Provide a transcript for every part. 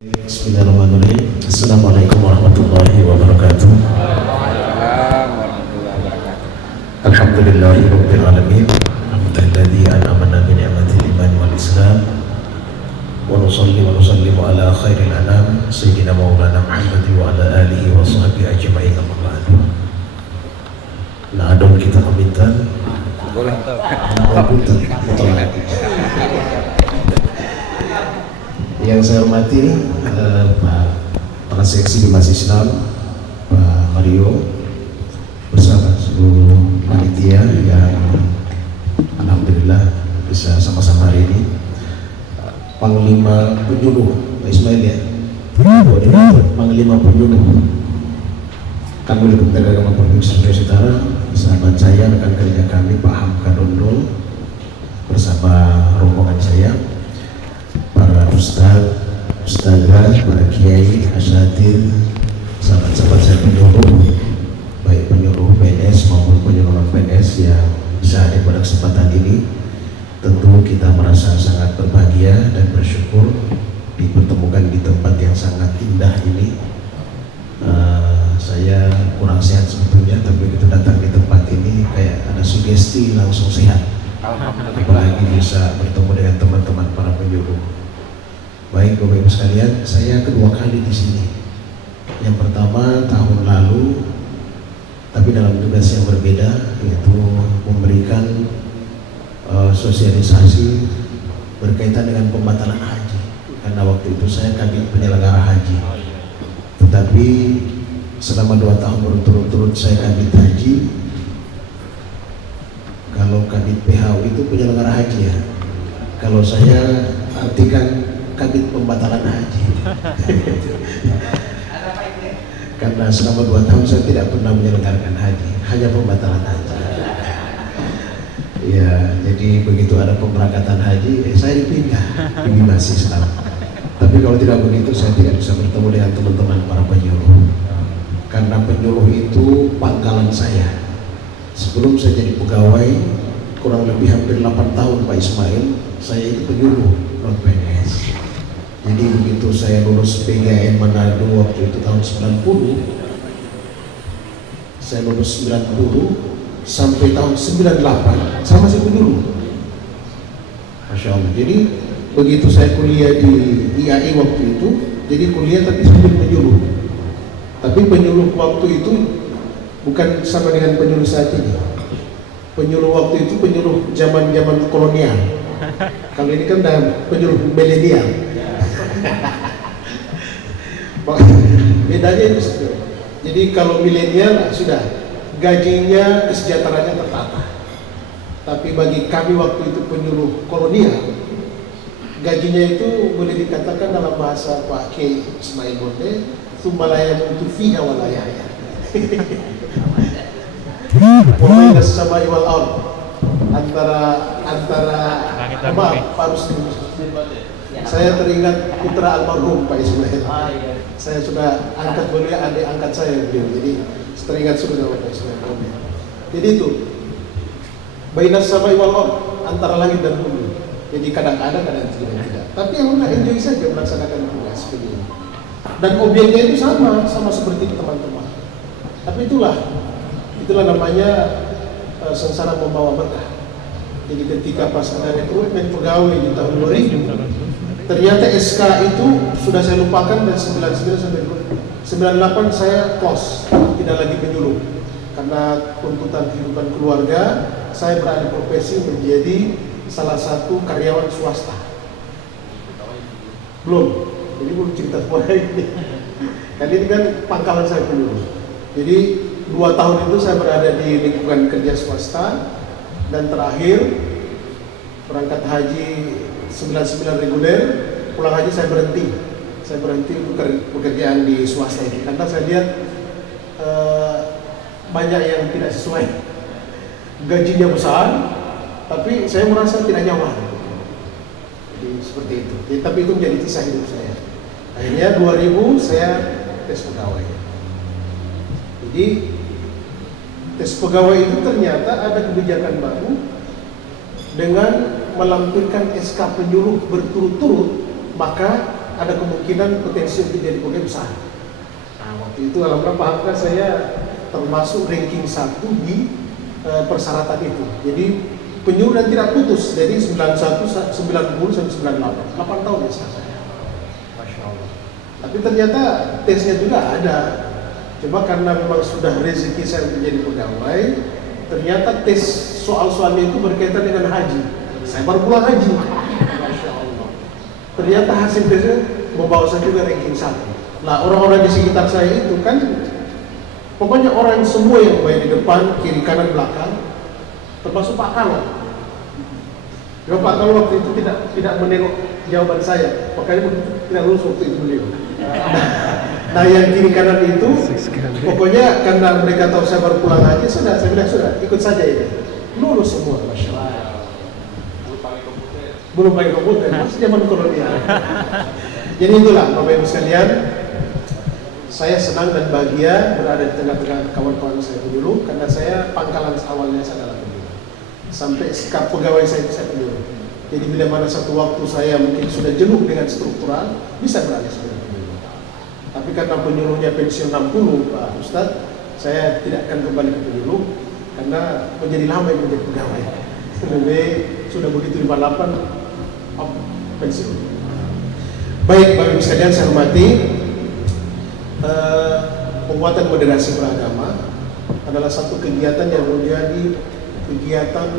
Bismillahirrahmanirrahim. Assalamualaikum warahmatullahi wabarakatuh. Alhamdulillahi rabbil alamin. Alhamdulilladzi an'amana bi ni'matil iman wal islam. Wa nusalli wa nusallimu ala khairil anam sayyidina maulana Muhammad wa ala alihi wa sahbihi ajma'in amma ba'du. Nah, adon kita kemintan. Boleh. Yang saya hormati Pak Kepala Seksi Bimas Islam, Pak Mario, bersama seluruh panitia yang alhamdulillah bisa sama-sama hari ini. Panglima Penyuluh, Pak Ismail ya, Panglima Penyuluh Kanwil Kementerian Agama Provinsi Sulawesi Utara, sahabat saya, rekan kerja kami Pak Hamka Dondol, bersama rombongan saya, para ustadz, ustadzah, para kiai, asatidz, sahabat-sahabat saya penyuluh, baik penyuluh PNS maupun penyuluh non PNS yang bisa hadir pada kesempatan ini. Tentu kita merasa sangat berbahagia dan bersyukur dipertemukan di tempat yang sangat indah ini. Saya kurang sehat sebetulnya, tapi begitu datang di tempat ini kayak ada sugesti langsung sehat. Apalagi bisa bertemu dengan teman-teman para penyuluh. Baik Bapak Ibu sekalian, saya kedua kali di sini. Yang pertama tahun lalu, tapi dalam tugas yang berbeda, yaitu memberikan sosialisasi berkaitan dengan pembatalan haji. Karena waktu itu saya kabit penyelenggara haji. Tetapi selama 2 tahun berturut-turut saya kabit haji. Kalau kabit PHU itu penyelenggara haji ya. Kalau saya artikan kabit pembatalan haji. Karena selama 2 tahun saya tidak pernah menyelenggarakan haji, hanya pembatalan haji. Ya, jadi begitu ada pemberangkatan haji, saya dipindah di Bimas Islam. Tapi kalau tidak begitu, saya tidak bisa bertemu dengan teman-teman para penyuluh. Karena penyuluh itu pangkalan saya. Sebelum saya jadi pegawai, kurang lebih hampir 8 tahun Pak Ismail, saya itu penyuluh non PNS. Jadi begitu saya lulus PGN Manado waktu itu tahun 90, saya lulus 90 sampai tahun 98 saya masih penyuluh. Masya Allah. Jadi begitu saya kuliah di IAI waktu itu, jadi kuliah tapi sambil penyuluh. Tapi penyuluh waktu itu bukan sama dengan penyuluh saat ini. Penyuluh waktu itu penyuluh zaman-zaman kolonial. Kalau ini kan udah penyuluh milenial. Bedanya itu sebetulnya. Jadi kalau milenial sudah gajinya, kesejahteraannya tertata. Tapi bagi kami waktu itu penyuluh kolonial, gajinya itu boleh dikatakan dalam bahasa Pak Kiai Ismail Bonde, sumbalaya mutu fiha walayaya. Pokoknya sama iwal out antara harus. Saya teringat putra almarhum Pak Ismail. Saya sudah angkat beliau, adik angkat saya beliau. Jadi teringat sudah Pak Ismail. Jadi itu bainas sama wal ard, antara langit dan bumi. Jadi kadang-kadang tidak. Tapi Allah enjoy saja melaksanakan tugas begini. Dan objeknya itu sama seperti teman-teman. Tapi itulah namanya sengsara membawa berkah. Jadi ketika pas ada rekrutmen pegawai di tahun 2000, ternyata SK itu sudah saya lupakan dan 99 sampai 98 saya close, tidak lagi penyuluh. Karena tuntutan kehidupan keluarga, saya beralih profesi menjadi salah satu karyawan swasta. Belum, jadi belum cerita semua ini. Kali ini kan pangkalan saya penyuluh. Jadi 2 tahun itu saya berada di lingkungan kerja swasta. Dan terakhir berangkat haji 99 reguler, pulang haji saya berhenti untuk pekerjaan di swasta ini karena saya lihat banyak yang tidak sesuai, gajinya besar tapi saya merasa tidak nyaman. Jadi seperti itu. Jadi, tapi itu menjadi kisah hidup saya. Akhirnya 2000 saya tes pegawai. Jadi tes pegawai itu ternyata ada kebijakan baru dengan melampirkan SK penyuluh berturut-turut, maka ada kemungkinan potensi untuk jadi pegawai besar. Nah, waktu itu alhamdulillah Pak Hamka saya termasuk ranking 1 di persyaratan itu. Jadi penyuluh dan tidak putus. Jadi 91, 90 sampai 98. 8 tahun ya saya. Masya Allah. Tapi ternyata tesnya juga ada. Cuma karena memang sudah rezeki saya menjadi pegawai, ternyata tes soal-soalnya itu berkaitan dengan haji. Saya baru pulang haji. Masya Allah. Ternyata hasil tesnya membawa saya juga ranking 1. Nah, orang-orang di sekitar saya itu kan pokoknya orang semua yang baik di depan, kiri, kanan, belakang, termasuk Pak Kalo. Ya, Pak Kalo waktu itu tidak menengok jawaban saya, makanya tidak lulus waktu itu beliau. Nah, yang kiri kanan itu, pokoknya karena mereka tahu saya baru pulang haji, saya bilang sudah ikut saja ini. Lulus semua, Masya Allah. Belum pakai komputer, masih zaman kolonial. Jadi itulah Bapak Ibu sekalian, saya senang dan bahagia berada di tengah-tengah kawan-kawan saya dulu, karena saya pangkalan awalnya saya adalah penyuluh. Sampai sikap pegawai saya itu saya penyuluh. Jadi bila mana satu waktu saya mungkin sudah jenuh dengan struktural, bisa beralih sebagai penyuluh. Tapi karena penyuluhnya pensiun 60, Pak Ustadz, saya tidak akan kembali ke penyuluh karena menjadi lama menjadi pegawai. Lebih sudah begitu 58 pensiun. Baik, Bapak Ibu sekalian saya hormati, penguatan moderasi beragama adalah satu kegiatan yang menjadi kegiatan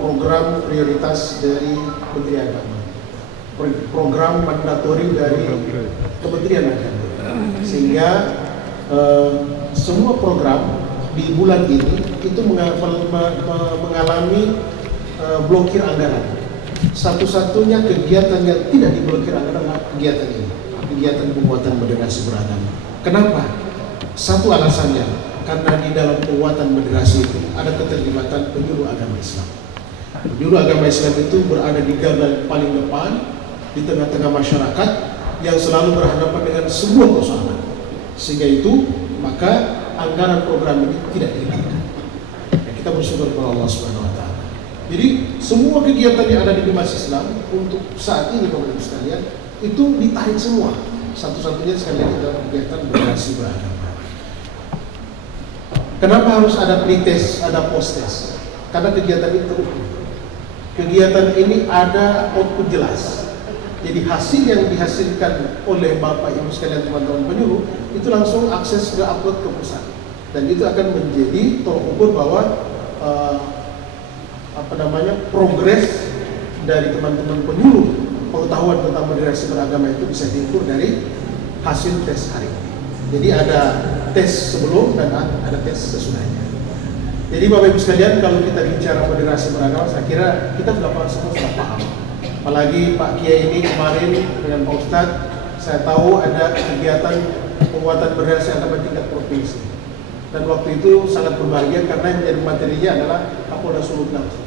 program prioritas dari Menteri Agama, program mandatori dari Kementerian Agama, sehingga semua program di bulan ini itu mengalami blokir anggaran. Satu-satunya kegiatan yang tidak diblokir anggaran adalah kegiatan ini, kegiatan penguatan moderasi beragama. Kenapa? Satu alasannya, karena di dalam penguatan moderasi itu ada keterlibatan penyuluh agama Islam. Penyuluh agama Islam itu berada di garda paling depan, di tengah-tengah masyarakat yang selalu berhadapan dengan sebuah persoalan. Sehingga itu, maka anggaran program ini tidak dihilangkan. Kita bersyukur kepada Allah Subhanahu wa taala. Jadi semua kegiatan yang ada di Bimas Islam untuk saat ini Bapak Ibu sekalian itu ditarik semua. Satu-satunya sekali lagi adalah kegiatan moderasi beragama. Kenapa harus ada pretest, ada post-test? Karena kegiatan itu terukur. Kegiatan ini ada output jelas. Jadi hasil yang dihasilkan oleh Bapak Ibu sekalian teman-teman penyuluh itu langsung akses ke upload ke pusat. Dan itu akan menjadi tolok ukur bahwa progres dari teman-teman penyuluh pengetahuan tentang moderasi beragama itu bisa diukur dari hasil tes hari ini. Jadi ada tes sebelum dan ada tes sesudahnya. Jadi Bapak Ibu sekalian, kalau kita bicara moderasi beragama, saya kira kita semua sudah paham. Apalagi Pak Kiai ini kemarin dengan Pak Ustadz, saya tahu ada kegiatan penguatan moderasi agama tingkat provinsi. Dan waktu itu sangat berbahagia karena yang menjadi materinya adalah Kapolda Sulawesi.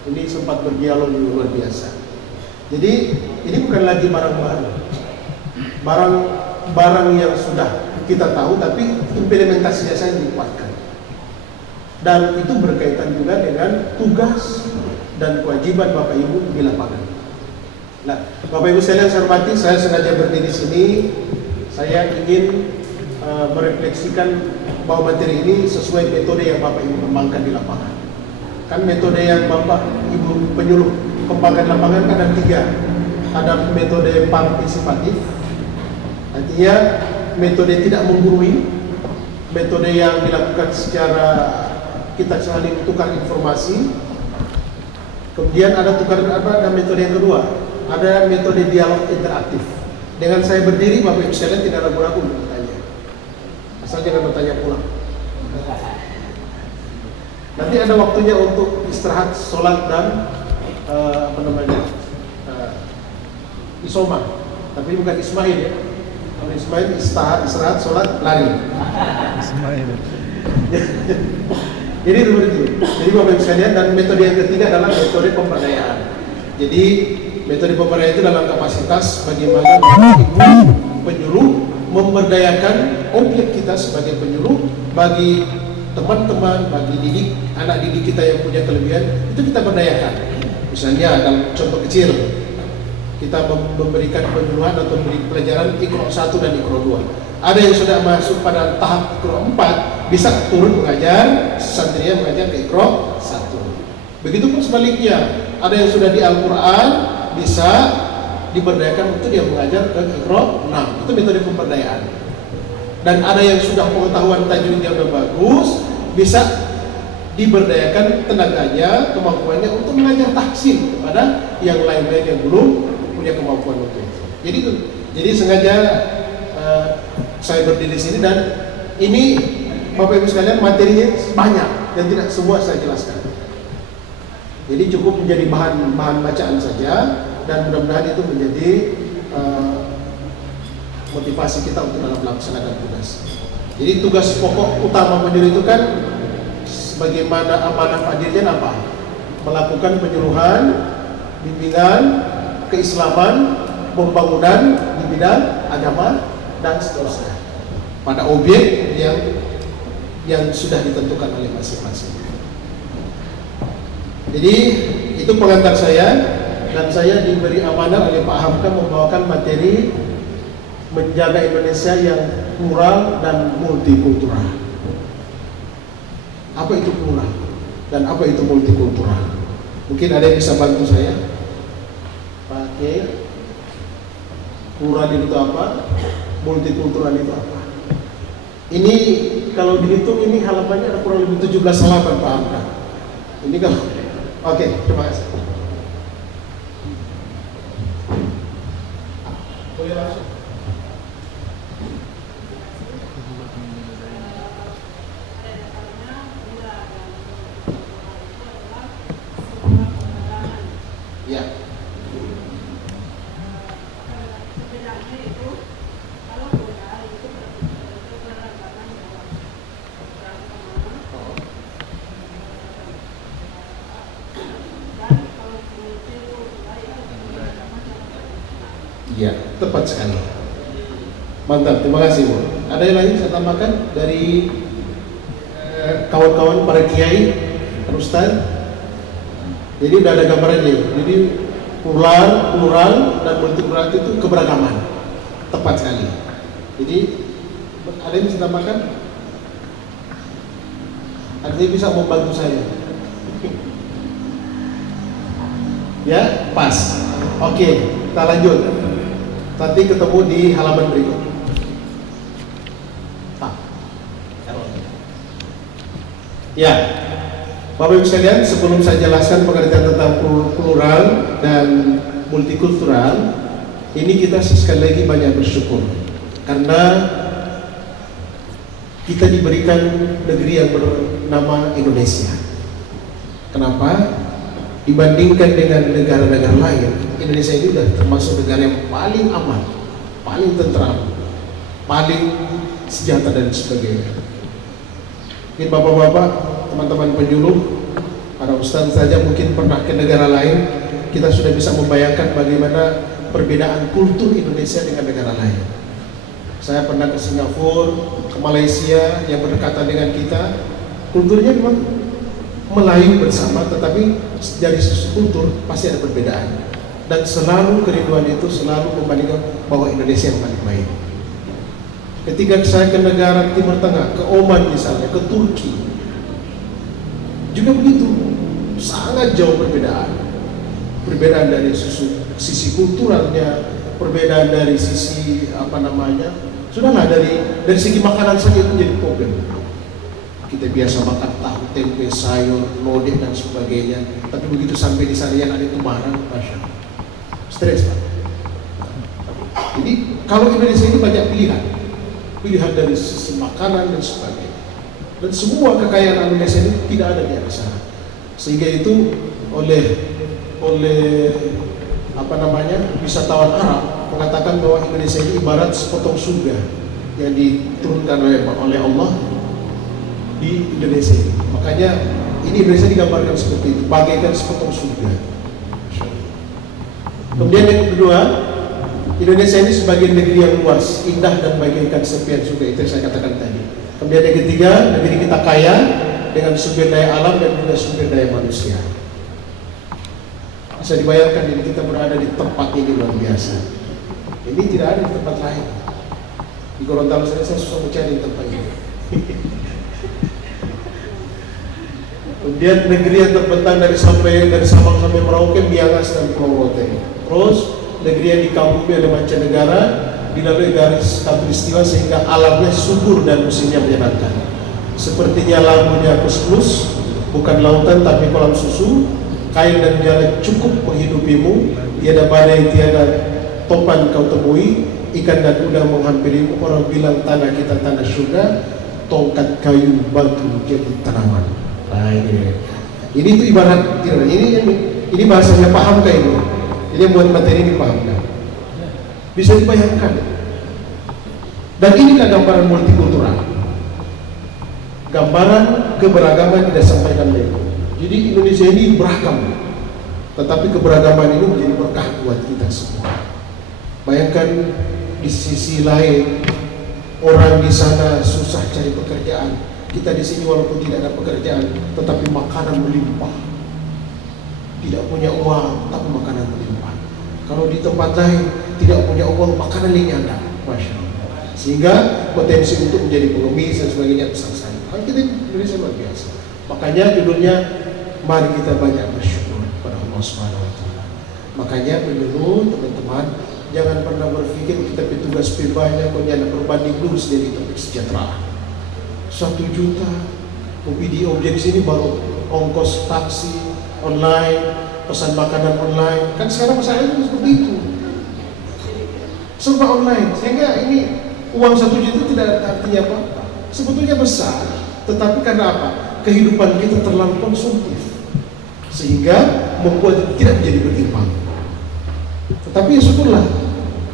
Ini sempat berdialog yang luar biasa. Jadi ini bukan lagi barang baru, barang yang sudah kita tahu, tapi implementasinya saya dikuatkan. Dan itu berkaitan juga dengan tugas dan kewajiban Bapak Ibu di lapangan. Nah, Bapak Ibu sekalian saya hormati, saya sengaja berdiri di sini. Saya ingin merefleksikan bahwa materi ini sesuai metode yang Bapak Ibu kembangkan di lapangan. Kan metode yang Bapak Ibu penyuluh kembangkan di lapangan kan ada 3. Ada metode partisipatif, artinya metode tidak menggurui, metode yang dilakukan secara kita saling tukar informasi. Kemudian ada metode yang kedua, ada metode dialog interaktif. Dengan saya berdiri, Bapak Ibu sekalian tidak ragu-ragu bertanya, asal jangan bertanya pulang. Nanti ada waktunya untuk istirahat, sholat dan isoma. Tapi bukan Ismail ya. Kalau Ismail istirahat, sholat, lari. Ismail. Jadi begitu. Jadi Bapak Ibu sekalian, dan metode yang ketiga adalah metode pemberdayaan. Jadi metode pemberdayaan itu dalam kapasitas bagaimana Bapak Ibu penyuluh memberdayakan objek kita sebagai penyuluh, bagi teman-teman, bagi anak didik kita yang punya kelebihan, itu kita berdayakan. Misalnya dalam contoh kecil, kita memberikan penyuluhan atau memberi pelajaran Iqra 1 dan Iqra 2. Ada yang sudah masuk pada tahap Iqra 4, bisa turun mengajar, santrinya mengajar ke Iqra 1. Begitupun sebaliknya, ada yang sudah di Al-Quran, bisa diberdayakan untuk dia mengajar ke Iqra 6. Itu metode pemberdayaan. Dan ada yang sudah pengetahuan tajwidnya sudah bagus, bisa diberdayakan tenaganya, kemampuannya untuk mengajar tahsin kepada yang lain-lain yang belum punya kemampuan untuk itu. Jadi sengaja saya berdiri di sini, dan ini Bapak Ibu sekalian materinya banyak dan tidak semua saya jelaskan. Jadi cukup menjadi bahan bacaan saja, dan mudah-mudahan itu menjadi motivasi kita untuk dalam melaksanakan tugas. Jadi tugas pokok utama pendiri itu kan sebagaimana amanah Pak Dirjen apa? Melakukan penyuluhan, bimbingan, keislaman, pembangunan di bidang agama dan seterusnya pada objek yang sudah ditentukan oleh masing-masing. Jadi itu pengantar saya, dan saya diberi amanah oleh Pak Hamka membawakan materi menjaga Indonesia yang plural dan multikultural. Apa itu plural dan apa itu multikultural? Mungkin ada yang bisa bantu saya. Pakai plural itu apa? Multikultural itu apa? Ini kalau dihitung ini halamannya ada kurang lebih 17 halaman Pak Hamka. Ini kalau oke, terima kasih. Boleh langsung. Ya. Ya, tepat sekali. Mantap, terima kasih Bu. Ada yang lain saya tambahkan dari kawan-kawan para kiai, Pak Ustaz? Jadi udah ada gambarannya. Jadi plural dan multikultural itu keberagaman. Tepat sekali. Jadi ada yang bisa tambahkan? Ada yang bisa membantu saya? Ya, pas. Oke, kita lanjut. Nanti ketemu di halaman berikut. Ya, Bapak Ibu sekalian, sebelum saya jelaskan pengertian tentang plural dan multikultural, ini kita sekali lagi banyak bersyukur karena kita diberikan negeri yang bernama Indonesia. Kenapa? Dibandingkan dengan negara-negara lain, Indonesia ini sudah termasuk negara yang paling aman, paling tentram, paling sejahtera dan sebagainya. Mungkin bapak-bapak, teman-teman penyuluh, para ustaz saja mungkin pernah ke negara lain, kita sudah bisa membayangkan bagaimana perbedaan kultur Indonesia dengan negara lain. Saya pernah ke Singapura, ke Malaysia yang berdekatan dengan kita, kulturnya memang Melayu bersama, tetapi dari sisi kultur pasti ada perbedaan. Dan selalu kerinduan itu selalu membandingkan bahwa Indonesia yang paling baik. Ketika saya ke negara Timur Tengah, ke Oman misalnya, ke Turki, juga begitu, sangat jauh perbedaan. Perbedaan dari sisi kulturalnya, perbedaan dari sisi sudahlah dari segi makanan saja itu jadi problem. Kita biasa makan tahu, tempe, sayur, lodeh dan sebagainya, tapi begitu sampai di sana yang ada itu barang, masya Allah, stres Pak. Jadi kalau Indonesia ini banyak pilihan dari sisi makanan dan sebagainya, dan semua kekayaan Indonesia ini tidak ada di atas sana, sehingga itu oleh wisatawan Arab mengatakan bahwa Indonesia ini ibarat sepotong surga yang diturunkan oleh Allah di Indonesia ini. Makanya ini Indonesia digambarkan seperti itu, bagaikan sepotong surga. Kemudian yang kedua, Indonesia ini sebagai negeri yang luas, indah dan bagaikan sepian surga, itu yang saya katakan tadi. Kemudian yang ketiga, negeri kita kaya dengan sumber daya alam dan juga sumber daya manusia. Bisa dibayangkan ini kita berada di tempat ini luar biasa. Ini tidak ada di tempat lain. Di Gorontalo saya susah mencari tempat ini. Kemudian negeri yang terbentang dari Sabang sampai Merauke, Miangas dan Pulau Rote. Terus negeri yang dikagumi oleh mancanegara, dilalui garis khatulistiwa sehingga alamnya subur dan musimnya menyenangkan. Sepertinya lagunya Kus Plus, bukan lautan tapi kolam susu. Kail dan jalan cukup menghidupimu, tiada badai, tiada topan kau temui, ikan dan udang menghampirimu. Orang bilang tanah kita tanah surga, tongkat kayu batu jadi tanaman. Nah ini tuh ibarat, ini bahasanya paham kayak ini. Ini buat materi ini pahamkan, bisa dibayangkan. Dan inilah gambaran multikultural, gambaran keberagaman tidak sampaikan lagi. Jadi Indonesia ini beragam, tetapi keberagaman ini menjadi berkah buat kita semua. Bayangkan di sisi lain, orang di sana susah cari pekerjaan. Kita di sini walaupun tidak ada pekerjaan, tetapi makanan melimpah. Tidak punya uang, tapi makanan melimpah. Kalau di tempat lain tidak punya uang, makanan ini ada, masya Allah. Sehingga potensi untuk menjadi pengemis dan sebagainya besar sekali. Kalau kita Indonesia luar biasa. Makanya judulnya, mari kita banyak bersyukur pada Allah Subhanahu Wa Taala. Makanya menurut teman-teman, jangan pernah berpikir kita petugas banyak, kemudian berbanding lurus dari topik kesejahteraan. 1 juta, di objek sini baru ongkos taksi online, pesan makanan online. Kan sekarang masalahnya seperti itu, serba online. Sehingga ini uang 1 juta tidak artinya apa-apa. Sebetulnya besar, tetapi karena apa? Kehidupan kita terlalu konsumtif, sehingga membuat tidak menjadi berimbang. Tetapi ya syukurlah,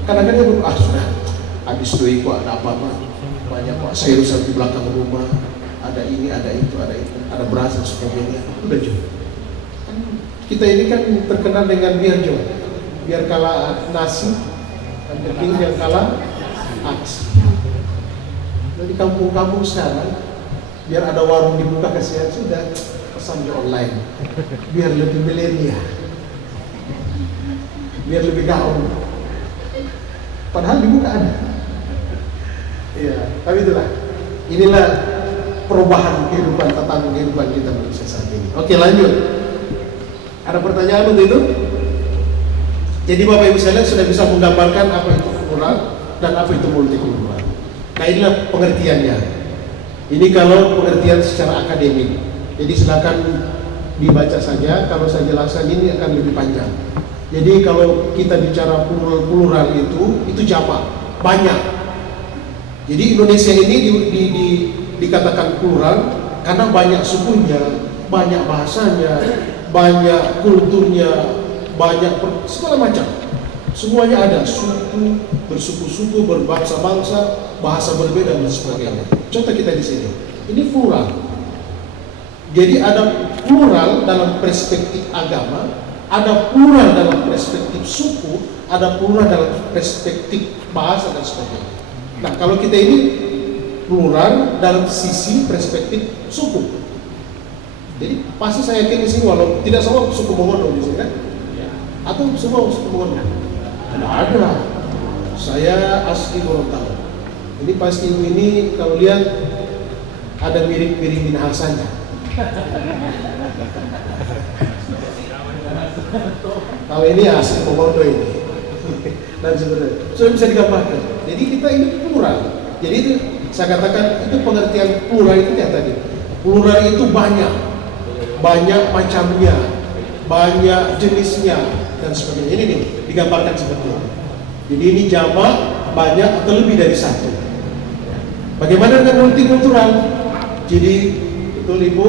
kadang-kadang sudah habis duit kok, ada apa-apa banyak kok, sayur di belakang rumah, ada ini, ada itu, ada beras dan sebagainya, udah jual. Kita ini kan terkenal dengan biar jual, biar kalah nasi, dan penting yang kalah aksi. Jadi kampung-kampung sekarang, biar ada warung dibuka kasihan, sudah pesan di online, biar lebih milenial, biar lebih gaul. Padahal dibuka ada. Iya, tapi inilah perubahan kehidupan, tatanan kehidupan kita manusia saat ini. Oke, lanjut. Ada pertanyaan untuk itu? Jadi Bapak Ibu sekalian sudah bisa menggambarkan apa itu plural dan apa itu multikultural. Nah inilah pengertiannya. Ini kalau pengertian secara akademik. Jadi silakan dibaca saja. Kalau saya jelaskan ini akan lebih panjang. Jadi kalau kita bicara plural itu jamak, banyak. Jadi Indonesia ini dikatakan plural karena banyak sukunya, banyak bahasanya, banyak kulturnya, banyak segala macam. Semuanya ada, suku, bersuku-suku, berbangsa-bangsa, bahasa berbeda dan sebagainya. Contoh kita di sini, ini plural. Jadi ada plural dalam perspektif agama, ada plural dalam perspektif suku, ada plural dalam perspektif bahasa dan sebagainya. Nah, kalau kita ini plural dalam sisi perspektif suku. Jadi pasti saya yakin di sini walau tidak semua suku Mongondo di sini kan? Atau semua suku Mongondo? Tidak ada. Saya asli Gorontalo. Ini pasti ini kalau lihat ada mirip-mirip Minahasanya. Kalau ini asli Mongondo ini. Dan sebenarnya sudah bisa digambarkan. Jadi kita ini plural. Jadi itu saya katakan itu pengertian plural itu ya tadi. Plural itu banyak macamnya, banyak jenisnya dan sebagainya. Ini nih digambarkan seperti ini. Jadi ini jamak, banyak atau lebih dari satu. Bagaimana dengan multikultural? Jadi betul Ibu,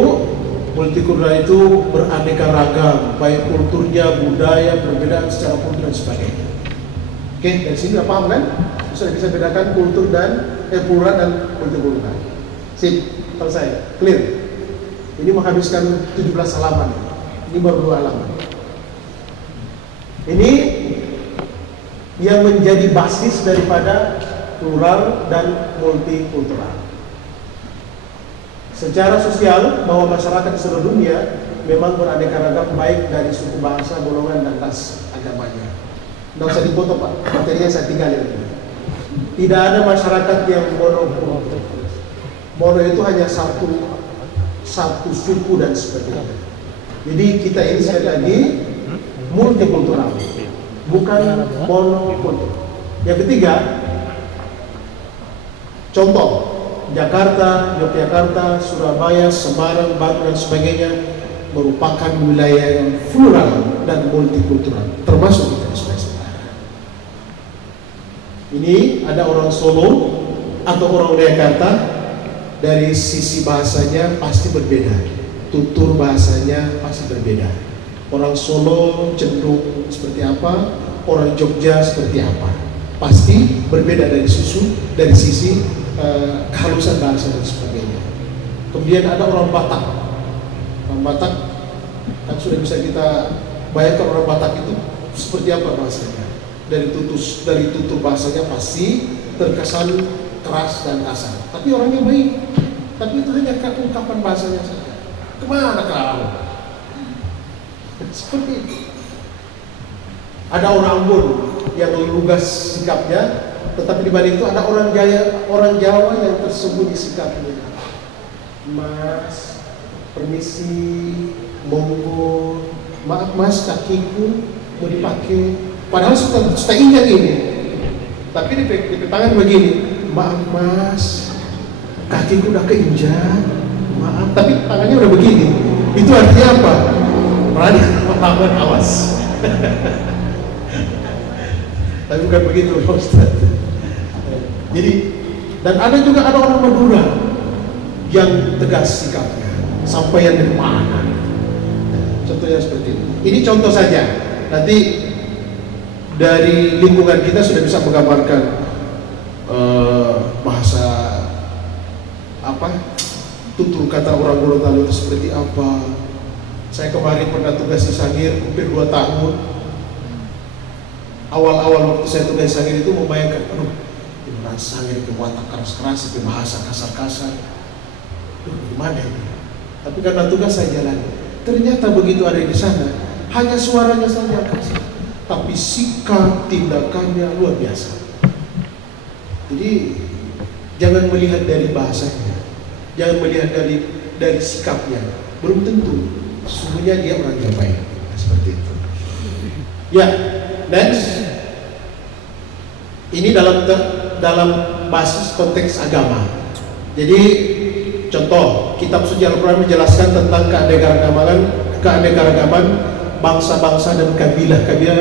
multikultural itu beraneka ragam, baik kulturnya, budaya, perbedaan secara kultur dan sebagainya. Oke, dari sini udah paham kan? Sudah bisa bedakan kultur dan plural dan multikultural. Sip, selesai, clear. Ini menghabiskan 17 halaman. Ini baru 2 halaman. Ini yang menjadi basis daripada plural dan multikultural. Secara sosial bahwa masyarakat di seluruh dunia memang beraneka ragam baik dari suku bangsa, golongan dan ras agamanya. Nggak usah dipoto Pak, materinya saya tinggalin. Tidak ada masyarakat yang mono. Mono itu hanya satu suku dan sebagainya. Jadi kita ini sekali lagi multikultural, bukan monokultur. Yang ketiga, contoh Jakarta, Yogyakarta, Surabaya, Semarang, Bandung dan sebagainya merupakan wilayah yang plural dan multikultural, termasuk kita di Sulawesi Tenggara. Ini ada orang Solo atau orang Jakarta, dari sisi bahasanya pasti berbeda, tutur bahasanya pasti berbeda. Orang Solo cenderung seperti apa, orang Jogja seperti apa, pasti berbeda dari sisi kehalusan bahasa dan sebagainya. Kemudian ada orang Batak. Orang Batak kan sudah bisa kita bayangkan orang Batak itu seperti apa bahasanya. Dari tutur bahasanya pasti terkesan keras dan kasar. Tapi orangnya baik. Tapi itu hanya ungkapan bahasanya saja. Kemana kau? Seperti itu. Ada orang Ambon yang lugas sikapnya, tetapi di balik itu ada orang Jawa yang tersembunyi sikapnya. Mas, permisi, monggo, maaf mas, kakiku mau dipakai. Padahal sudah injak ini, tapi di tangan begini, maaf mas, kakiku udah keinjak, maaf, tapi tangannya udah begini. Itu artinya apa? Berani melawan, awas. Tapi bukan begitu Pak Ustaz. Jadi, dan ada juga orang Madura yang tegas sikapnya, sampai yang dari mana. Contohnya seperti ini. Ini contoh saja. Nanti dari lingkungan kita sudah bisa menggambarkan bahasa apa, tutur kata orang Gorontalo itu seperti apa. Saya kemarin pernah tugas di Sangir hampir 2 tahun. Awal-awal waktu saya tugas di Sangir itu membayangkan, aduh, orang Sangir itu watak keras-keras, itu bahasa kasar-kasar. Gimana ini? Tapi karena tugas saya jalani, ternyata begitu ada di sana, hanya suaranya saja kasar, tapi sikap tindakannya luar biasa. Jadi jangan melihat dari bahasanya, jangan melihat dari sikapnya. Belum tentu sesungguhnya dia orang yang baik. Seperti itu. Ya, next. Ini dalam basis konteks agama. Jadi contoh, kitab suci Al-Quran menjelaskan tentang keanekaragaman bangsa-bangsa dan kabilah-kabilah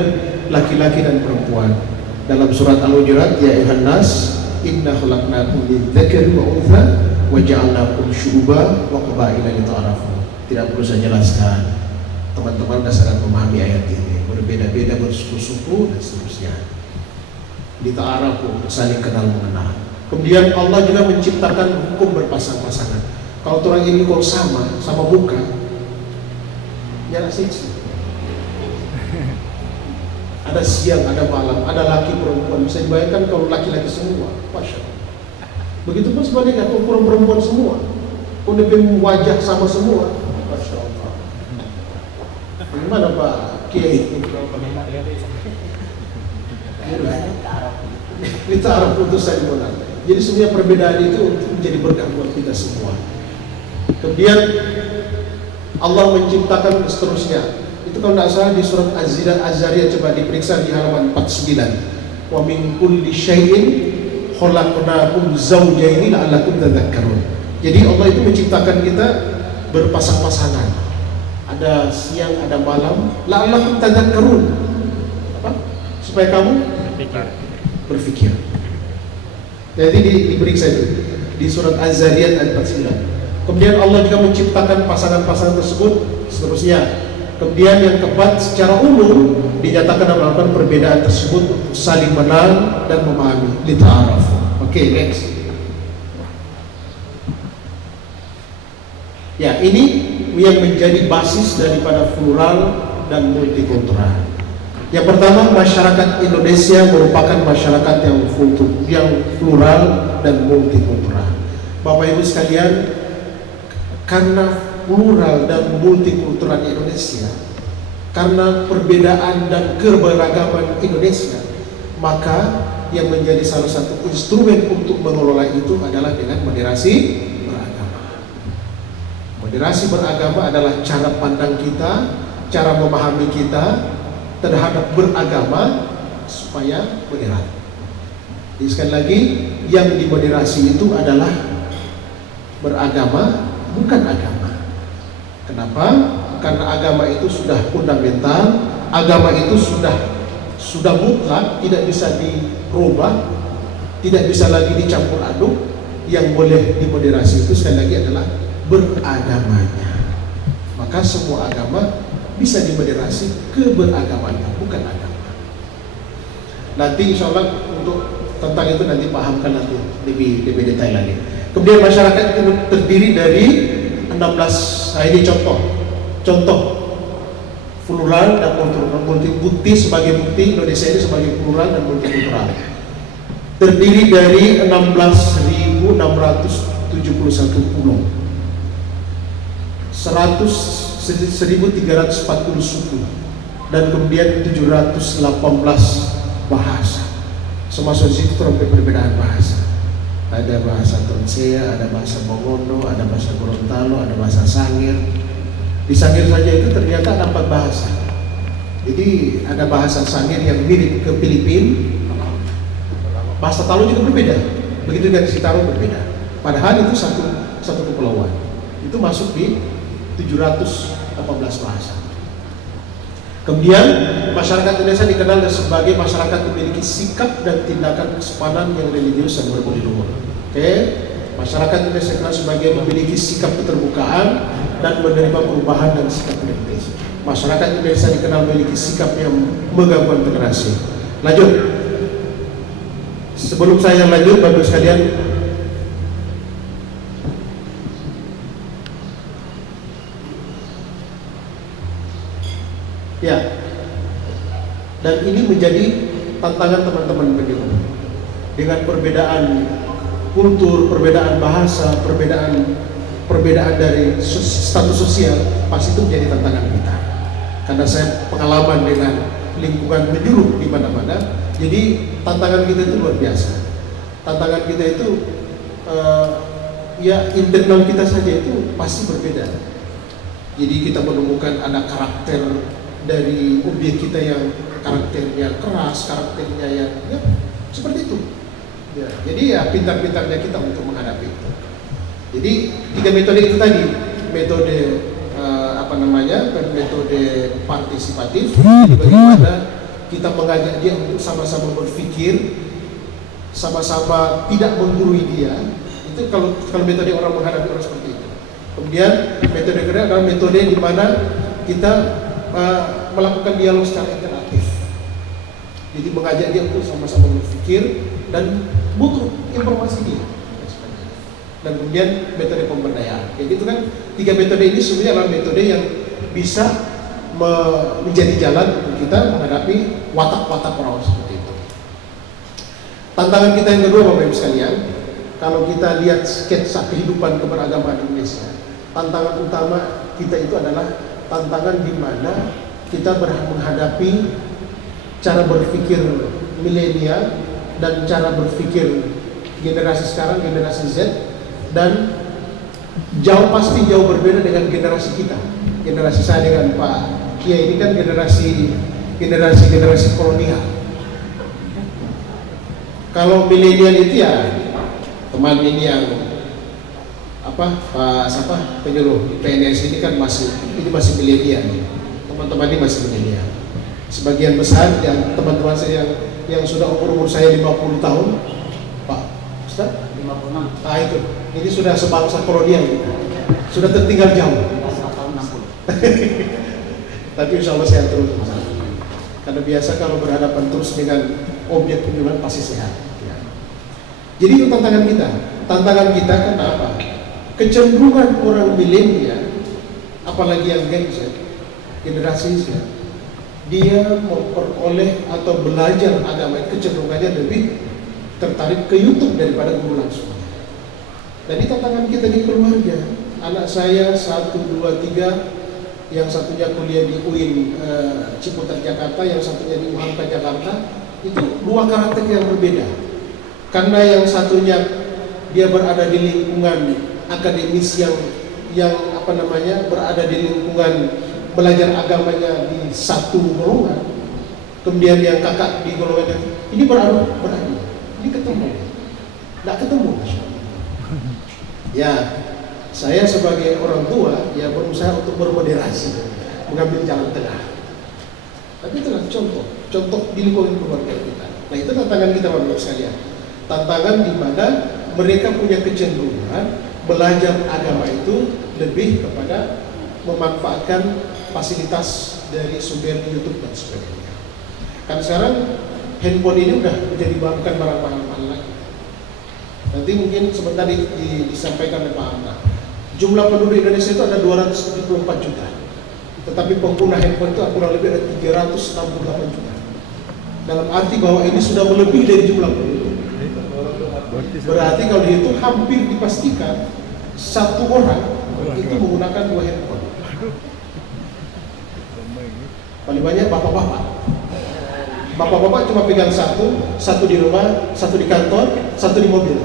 laki-laki dan perempuan. Dalam surat Al-Hujurat, ya ayuhan nas, inna khalaqnakum min dzakari wa untha wa ja'alnakum syu'uban wa qabaila lita'arafu. Tidak perlu saya jelaskan, teman-teman sudah memahami ayat ini. Berbeda-beda, bersuku-suku dan seterusnya. Lita'arafu, saling kenal mengenal. Kemudian Allah juga menciptakan hukum berpasang-pasangan. Kalau orang ini kok sama muka, ya siksa. Ada siang, ada malam, ada laki perempuan. Bisa dibayangkan kalau laki-laki semua, Masya Allah. Begitu pun sebaliknya, kalau perempuan semua, kalau wajah sama semua, Masya Allah. Bagaimana Pak Kiai? Kita harus putus benar. Jadi sebenarnya perbedaan itu untuk menjadi berkah buat kita semua. Kemudian Allah menciptakan seterusnya. Itu kalau tidak salah di surat Az-Zariyat, coba diperiksa di halaman 49. Wa min kulli syai'in khalaqnakum zawjaini la'allakum tadhakkarun. Jadi Allah itu menciptakan kita berpasang-pasangan. Ada siang, ada malam, la'allakum tadhakkarun. Apa? Supaya kamu berpikir. Jadi diperiksa itu di surat Az-Zariyat ayat 49. Kemudian Allah juga menciptakan pasangan-pasangan tersebut seterusnya. Kemudian yang keempat, secara umum dinyatakan dan melakukan perbedaan tersebut untuk saling mengenal dan memahami. Lita'arafu. Oke, next. Ya, ini yang menjadi basis daripada plural dan multikultural. Yang pertama, masyarakat Indonesia merupakan masyarakat yang plural dan multikultural. Bapak Ibu sekalian, karena plural dan multikultural Indonesia, karena perbedaan dan keberagaman Indonesia, maka yang menjadi salah satu instrumen untuk mengelola itu adalah dengan moderasi beragama. Moderasi beragama adalah cara pandang kita, cara memahami kita terhadap beragama supaya moderat. Jadi sekali lagi, yang dimoderasi itu adalah beragama, bukan agama. Kenapa? Karena agama itu sudah fundamental, agama itu sudah mutlak, tidak bisa dirubah, tidak bisa lagi dicampur aduk. Yang boleh dimoderasi itu sekali lagi adalah beragamanya. Maka semua agama bisa dimoderasi ke beragamaannya, bukan agama. Nanti insya Allah untuk tentang itu nanti pahamkan nanti lebih detail lagi. Kemudian masyarakat itu terdiri dari 16, nah ini contoh plural dan multi sebagai bukti Indonesia ini sebagai plural dan multikultural. Terdiri dari 16.671 pulau, 1.340 suku, dan kemudian 718 bahasa. Termasuk di situ terdapat perbedaan bahasa. Ada bahasa Tonsea, ada bahasa Mongondo, ada bahasa Gorontalo, ada bahasa Sangir. Di Sangir saja itu ternyata ada 4 bahasa. Jadi ada bahasa Sangir yang mirip ke Filipina. Bahasa Talo juga berbeda. Begitu dengan Sitaro berbeda. Padahal itu satu kepulauan. Itu masuk di 718 bahasa. Kemudian masyarakat Indonesia dikenal sebagai masyarakat memiliki sikap dan tindakan kesepanan yang religius dan berbudi luhur. Oke, masyarakat Indonesia dikenal sebagai memiliki sikap keterbukaan dan menerima perubahan dan sikap kritis. Masyarakat Indonesia dikenal memiliki sikap yang menggabungkan toleransi. Lanjut. Sebelum saya lanjut, Bapak sekalian, ya, dan ini menjadi tantangan teman-teman penyuluh. Dengan perbedaan kultur, perbedaan bahasa, perbedaan dari status sosial, pasti itu menjadi tantangan kita. Karena saya pengalaman dengan lingkungan menyuluh di mana-mana, jadi tantangan kita itu luar biasa. Tantangan kita itu, ya internal kita saja itu pasti berbeda. Jadi kita menemukan ada karakter dari objek kita yang karakternya keras, karakternya yang ya, seperti itu. Ya, jadi ya pintar-pintarnya kita untuk menghadapi itu. Jadi 3 metode itu tadi, metode metode partisipatif, bagaimana kita mengajak dia untuk sama-sama berpikir, sama-sama tidak menggurui dia. Itu kalau metode orang menghadapi orang seperti itu. Kemudian metode kedua adalah metode di mana kita melakukan dialog secara interaktif. Jadi mengajak dia untuk sama-sama berpikir dan butuh informasi dia. Dan kemudian metode pemberdayaan. Jadi itu kan 3 metode ini sebenarnya adalah metode yang bisa menjadi jalan untuk kita menghadapi watak-watak orang seperti itu. Tantangan kita yang kedua, Bapak Ibu sekalian, kalau kita lihat sketsa kehidupan keberagaman Indonesia, tantangan utama kita itu adalah tantangan di mana kita menghadapi cara berpikir milenial dan cara berpikir generasi sekarang, generasi Z, dan pasti jauh berbeda dengan generasi kita. Generasi saya dengan Pak Kiai ini kan generasi kolonial. Kalau milenial itu ya teman ini yang penyuluh PNS ini kan masih milenial. Teman-teman ini masih milenial. Sebagian besar yang teman-teman saya yang sudah umur saya 50 tahun, Pak Ustaz 56. Nah itu, ini sudah sebangsa kolonial, sudah tertinggal jauh. Tapi insya Allah sehat terus. Karena biasa kalau berhadapan terus dengan objek penyuluhan pasti sehat. Ya. Jadi itu tantangan kita. Tantangan kita kenapa? Kecenderungan orang milenial, apalagi yang Gen Z, generasi Z, dia memperoleh atau belajar agama, kecenderungannya lebih tertarik ke YouTube daripada guru langsung. Jadi tantangan kita di keluarga, anak saya 1, 2, 3, yang satunya kuliah di UIN Ciputat Jakarta, yang satunya di UHAMKA Jakarta, itu dua karakter yang berbeda. Karena yang satunya dia berada di lingkungan akademis yang berada di lingkungan belajar agamanya di satu golongan, kemudian yang kakak di golongan ini beradu, ini ketemu, nggak ketemu. Ya, saya sebagai orang tua ya berusaha untuk bermoderasi, mengambil jalan tengah. Tapi itulah contoh di lingkungan keluarga kita. Nah, itu tantangan kita Bapak sekalian. Tantangan di mana mereka punya kecenderungan belajar agama itu lebih kepada memanfaatkan fasilitas dari sumber YouTube dan sebagainya. Kan sekarang handphone ini udah menjadi bukan barang mahal lagi. Nanti mungkin sebentar disampaikan oleh Pak Amna. Jumlah penduduk Indonesia itu ada 274 juta. Tetapi pengguna handphone itu kurang lebih ada 368 juta. Dalam arti bahwa ini sudah melebihi dari jumlah penduduk. Berarti kalau dihitung hampir dipastikan satu orang itu menggunakan 2 handphone. Paling banyak bapak-bapak. Bapak-bapak cuma pegang satu di rumah, satu di kantor, satu di mobil.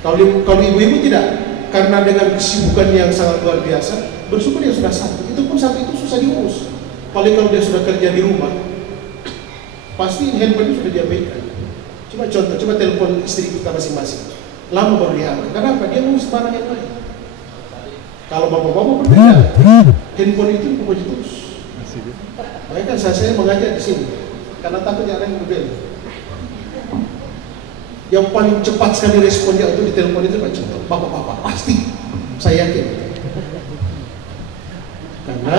Kalau ibu-ibu tidak, karena dengan kesibukan yang sangat luar biasa, bersyukur dia sudah satu. Itu pun satu itu susah diurus. Paling kalau dia sudah kerja di rumah, pasti handphone itu sudah diabaikan. Coba telepon istri kita masing-masing. Lama baru diangkat. Kenapa? Dia ngurus barang yang lain. Kalau bapak-bapak berbeda, handphone itu dipuji terus. Makanya kan saya mengajak di sini, karena takut ada yang berbeda. Yang paling cepat sekali responnya untuk ditelepon itu bapak-bapak, pasti. Saya yakin. Karena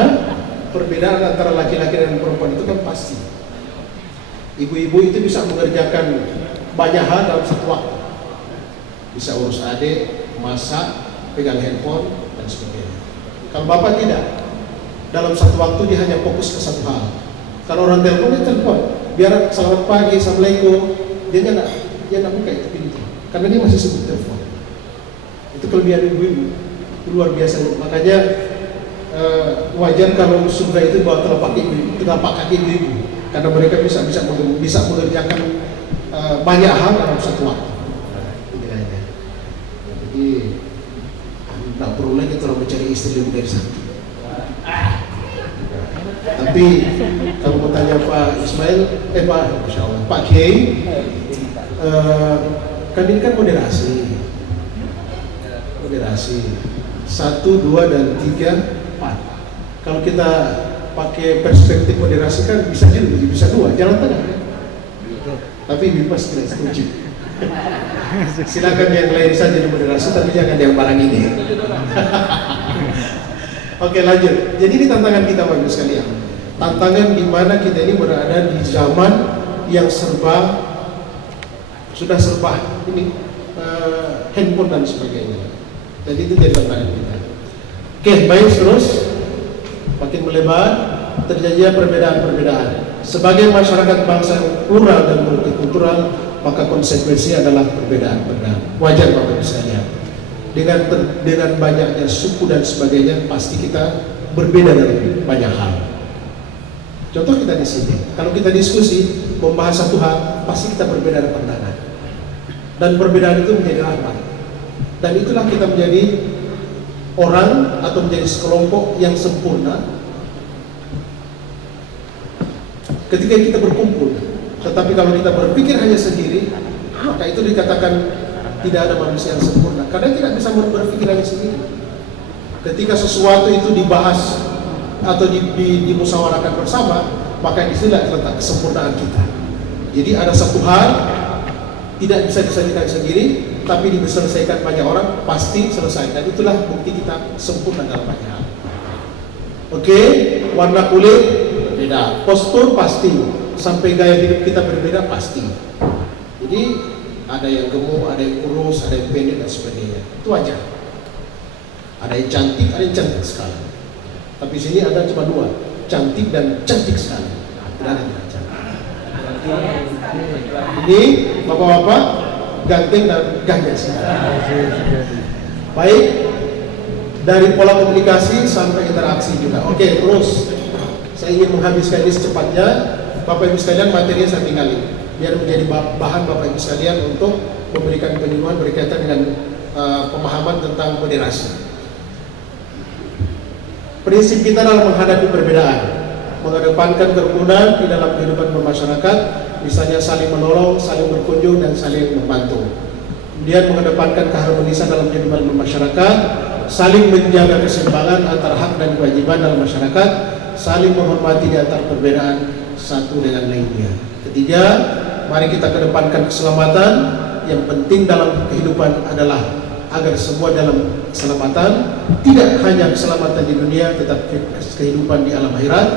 perbedaan antara laki-laki dan perempuan itu kan pasti. Ibu-ibu itu bisa mengerjakan banyak hal dalam satu waktu. Bisa urus adik, masak, pegang handphone, dan sebagainya. Kalau bapak tidak, dalam satu waktu dia hanya fokus ke satu hal. Kalau orang telepon, dia telepon. Biar selamat pagi, assalamualaikum, dia nggak buka itu pintu, karena dia masih sibuk telepon. Itu kelebihan ibu-ibu, luar biasa. Makanya wajar kalau surga itu bawa telapak kaki ibu-ibu, karena mereka bisa mengerjakan banyak hal dalam satu waktu. Jadi nggak perlu lagi terlalu mencari istri lebih dari satu. Tapi kalau mau tanya Pak Ismail, Pak Kiai, kan ini kan moderasi. 1, 2, dan 3, 4. Kalau kita pakai perspektif moderasi kan bisa 2, jalan tengah kan? Tapi bebas tidak setuju. Silakan yang lain saja di moderasi, tapi jangan yang barang ini. Oke, lanjut. Jadi ini tantangan kita Bapak sekalian. Tantangan di mana kita ini berada di zaman yang sudah serba ini handphone dan sebagainya. Jadi itu jadi tantangan kita. Oke, baik, terus makin melebar, terjadi perbedaan-perbedaan. Sebagai masyarakat bangsa yang plural dan multikultural, maka konsekuensi adalah perbedaan. Wajar Bapak Ibu sekalian. Dengan banyaknya suku dan sebagainya, pasti kita berbeda dalam banyak hal. Contoh kita di sini, kalau kita diskusi membahas satu hal, pasti kita berbeda pandangan. Dan perbedaan itu menjadi rahmat. Dan itulah kita menjadi orang atau menjadi sekelompok yang sempurna ketika kita berkumpul. Tetapi kalau kita berpikir hanya sendiri, maka itu dikatakan tidak ada manusia yang sempurna, karena tidak bisa berpikir hanya sendiri. Ketika sesuatu itu dibahas atau dimusyawarahkan bersama, maka di sini terletak kesempurnaan kita. Jadi ada satu hal tidak bisa diselesaikan sendiri, tapi diselesaikan banyak orang, pasti selesai. Dan itulah bukti kita sempurna dalam banyak hal. Oke, warna kulit berbeda, postur pasti, sampai gaya hidup kita berbeda pasti. Jadi ada yang gemuk, ada yang kurus, ada yang pendek dan sebagainya. Itu aja. Ada yang cantik, ada yang cantik sekali. Tapi sini ada cuma 2, cantik dan cantik sekali. Tidak ada yang cantik. Ini bapak-bapak ganteng dan ganda sekali. Baik, dari pola komunikasi sampai interaksi juga. Oke, terus saya ingin menghabiskan ini secepatnya. Bapak Ibu sekalian, materinya saya tinggalin biar menjadi bahan Bapak Ibu sekalian untuk memberikan penyuluhan berkaitan dengan pemahaman tentang moderasi. Prinsip kita dalam menghadapi perbedaan, mengedepankan kerukunan di dalam kehidupan bermasyarakat, misalnya saling menolong, saling berkunjung, dan saling membantu. Kemudian mengedepankan keharmonisan dalam kehidupan bermasyarakat, saling menjaga keseimbangan antara hak dan kewajiban dalam masyarakat, saling menghormati di antara perbedaan satu dengan lainnya. Ketiga, mari kita kedepankan keselamatan. Yang penting dalam kehidupan adalah agar semua dalam keselamatan, tidak hanya keselamatan di dunia, tetapi kehidupan di alam akhirat.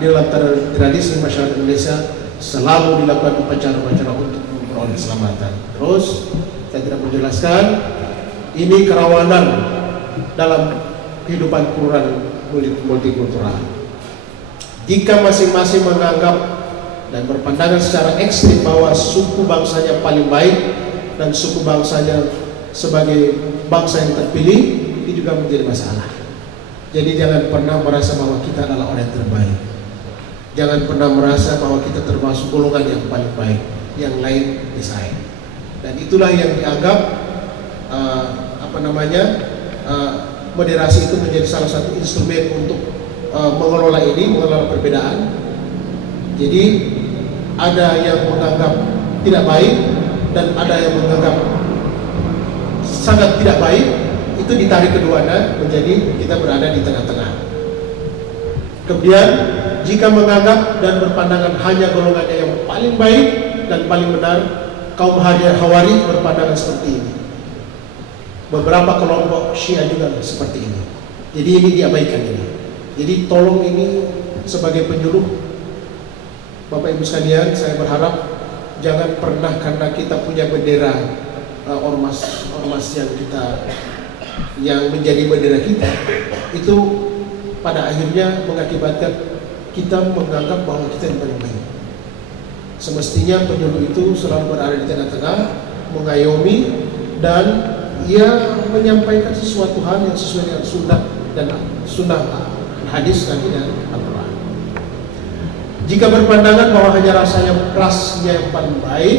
Di dalam tradisi masyarakat Indonesia selalu dilakukan upacara-upacara untuk memperoleh keselamatan. Terus, saya tidak menjelaskan, ini kerawanan dalam kehidupan plural multikultural. Jika masing-masing menganggap dan berpandangan secara ekstrim bahwa suku bangsanya paling baik dan suku bangsanya sebagai bangsa yang terpilih, ini juga menjadi masalah. Jadi jangan pernah merasa bahwa kita adalah orang yang terbaik. Jangan pernah merasa bahwa kita termasuk golongan yang paling baik, yang lain disayang. Dan itulah yang dianggap moderasi itu menjadi salah satu instrumen untuk mengelola perbedaan. Jadi ada yang menganggap tidak baik dan ada yang menganggap sangat tidak baik, itu ditarik keduanya menjadi kita berada di tengah-tengah. Kemudian jika menganggap dan berpandangan hanya golongannya yang paling baik dan paling benar, kaum Hawari berpandangan seperti ini. Beberapa kelompok Syiah juga seperti ini. Jadi ini diabaikan ini. Jadi tolong ini sebagai penyuluh Bapak Ibu sekalian, saya berharap jangan pernah karena kita punya bendera ormas yang menjadi bendera kita, itu pada akhirnya mengakibatkan kita menganggap bahwa kita yang paling baik. Semestinya penyuluh itu selalu berada di tengah-tengah, mengayomi, dan ia menyampaikan sesuatu hal yang sesuai dengan sunnah hadis dan Al-Quran. Jika berpandangan bahwa hanya rasnya yang paling baik,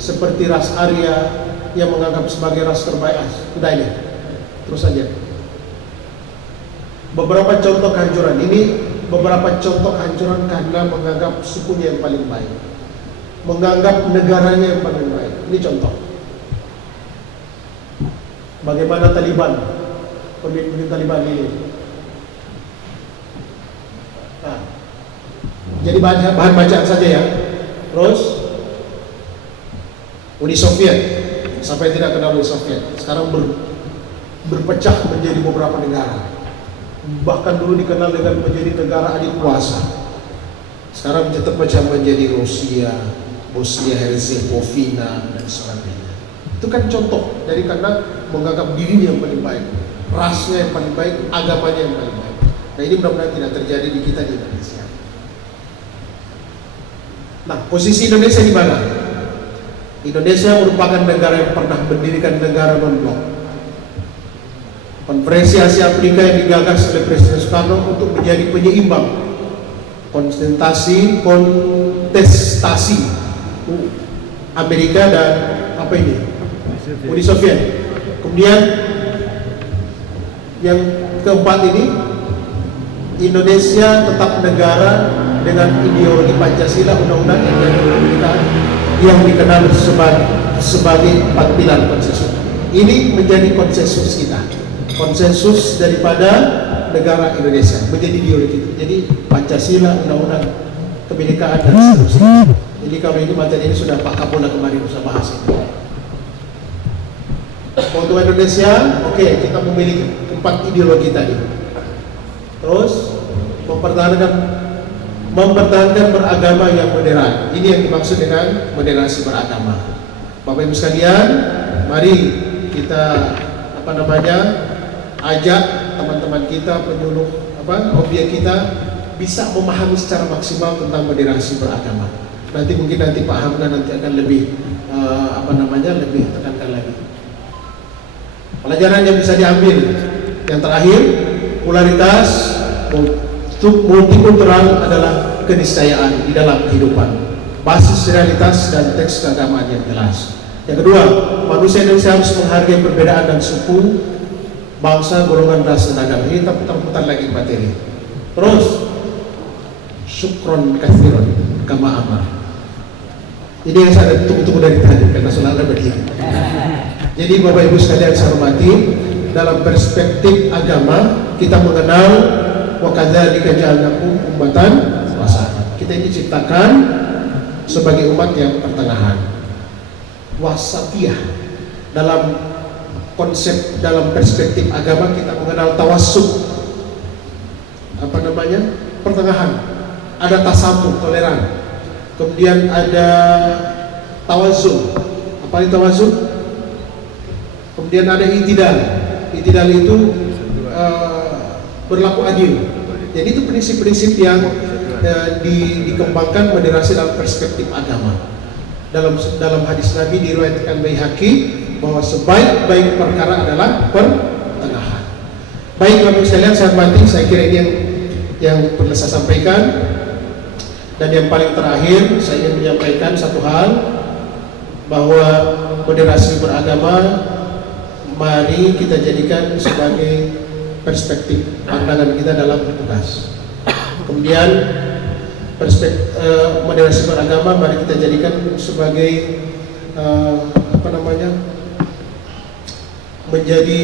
seperti ras Arya yang menganggap sebagai ras terbaik, sudah ini, terus saja. Beberapa contoh kehancuran ini, beberapa contoh kehancuran karena menganggap sukunya yang paling baik, menganggap negaranya yang paling baik. Ini contoh. Bagaimana Taliban, pemimpin Taliban ini. Nah, jadi bahan bacaan saja ya. Terus Uni Soviet, sampai tidak kenal Uni Soviet, sekarang berpecah menjadi beberapa negara. Bahkan dulu dikenal dengan menjadi negara adik kuasa. Sekarang terpecah menjadi Rusia, Bosnia Herzegovina dan sebagainya. Itu kan contoh dari karena menganggap dirinya yang paling baik, rasnya yang paling baik, agamanya yang paling baik. Nah ini mudah-mudahan tidak terjadi di kita di Indonesia. Nah, posisi Indonesia di mana? Indonesia merupakan negara yang pernah mendirikan negara non-blok. Konferensi Asia Afrika yang digagas oleh Presiden Soekarno untuk menjadi penyeimbang kontestasi Amerika dan Uni Soviet. Kemudian yang keempat ini, Indonesia tetap negara dengan ideologi Pancasila, Undang-Undang yang dikenal sebagai 4 pilar konsensus. Ini menjadi konsensus kita, konsensus daripada negara Indonesia menjadi ideologi itu. Jadi Pancasila, Undang-Undang Kebinekaan dan seterusnya. Jadi kalau ini materi ini sudah Pak Kapolda kemarin bisa bahas itu. Untuk Indonesia, oke, kita memiliki 4 ideologi tadi. Terus mempertahankan beragama yang moderat. Ini yang dimaksud dengan moderasi beragama. Bapak Ibu sekalian, mari kita ajak teman-teman kita, penyuluh objek kita bisa memahami secara maksimal tentang moderasi beragama. Mungkin Pak Hamdan nanti akan lebih lebih tekankan lagi. Pelajaran yang bisa diambil Yang terakhir, polaritas multikultural adalah keniscayaan di dalam kehidupan, basis realitas dan teks keagamaan yang jelas. Yang kedua, manusia Indonesia harus menghargai perbedaan dan suku, bangsa, golongan, ras, dan agama. Ini putar-putar lagi materi. Terus, syukron kathiron kama amar. Ini yang saya tunggu-tunggu dari tadi, karena selalu berdiri. Jadi Bapak Ibu sekalian saya hormati, dalam perspektif agama kita mengenal wa kadzalika ja'alnakum ummatan wasatan. Kita ini diciptakan sebagai umat yang pertengahan, wasatiyah. Dalam konsep, dalam perspektif agama kita mengenal tawassut, pertengahan. Ada tasamuh, toleran. Kemudian ada tawazun. Apa itu tawazun? Kemudian ada itidal. Itidal itu berlaku adil. Jadi itu prinsip-prinsip yang dikembangkan moderasi dalam perspektif agama. Dalam hadis Nabi diriwayatkan Baihaqi bahwa sebaik-baik perkara adalah pertengahan. Baik Bapak sekalian, saya hormati, saya kira ini yang perlu saya sampaikan. Dan yang paling terakhir, saya ingin menyampaikan satu hal, bahwa moderasi beragama mari kita jadikan sebagai perspektif pandangan kita dalam bertugas. Kemudian moderasi beragama mari kita jadikan sebagai menjadi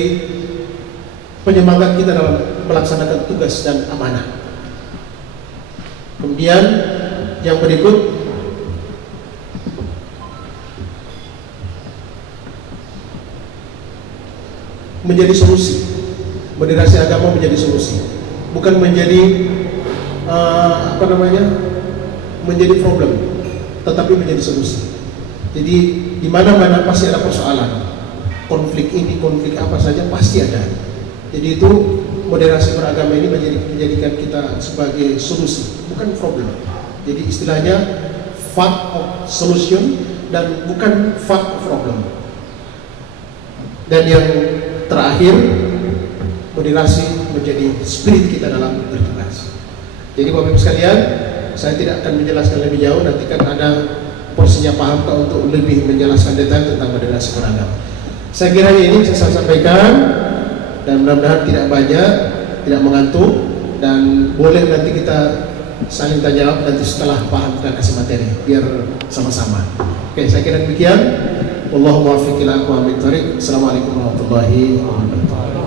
penyemangat kita dalam melaksanakan tugas dan amanah. Kemudian yang berikut, menjadi solusi. Moderasi agama menjadi solusi, bukan menjadi menjadi problem, tetapi menjadi solusi. Jadi di mana-mana pasti ada persoalan, konflik ini, konflik apa saja pasti ada. Jadi itu moderasi beragama ini menjadikan kita sebagai solusi, bukan problem. Jadi istilahnya fact of solution dan bukan fact of problem. Dan yang terakhir, moderasi menjadi spirit kita dalam bertugas. Jadi Bapak Ibu sekalian, saya tidak akan menjelaskan lebih jauh, nanti kan ada porsinya paham untuk lebih menjelaskan detail tentang moderasi beragama. Saya kira ini bisa saya sampaikan, dan mudah-mudahan tidak banyak, tidak mengantuk, dan boleh nanti kita saling tanya jawab nanti setelah paham dan kasih materi, biar sama-sama. Oke, saya kira demikian. Wallahu muwaffiq ila aqwamit thoriq. Assalamualaikum warahmatullahi wabarakatuh.